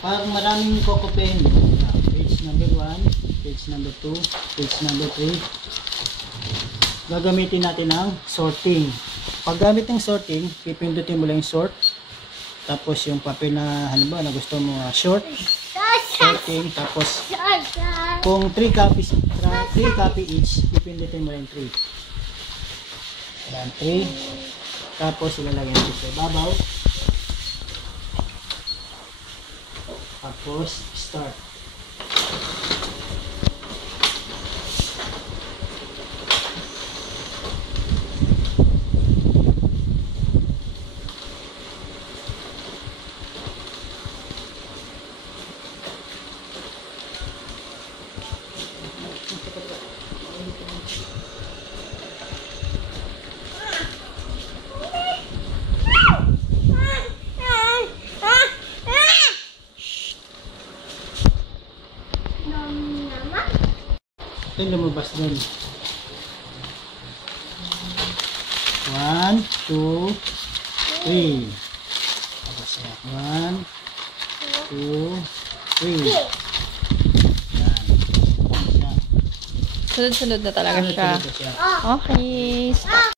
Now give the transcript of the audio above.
Pag maraming kukupihin mo, page number 1, page number 2, page number 3, gagamitin natin ang sorting. Pag gamit ng sorting, pipindutin mo lang yung sort. Tapos yung papel na halimbawa na gusto mo short, sorting. Tapos kung 3 copies, 3 copy each, pipindutin mo lang 3. Ayan, 3. Tapos ilalagay natin sa ibabaw. Tapos start. Ito yung lumabas dun. 1, 2, 3. Tapos yan. 1, 2, 3. Yan. Sunod-sunod na talaga siya. Sunod-sunod na siya. Okay. Stop.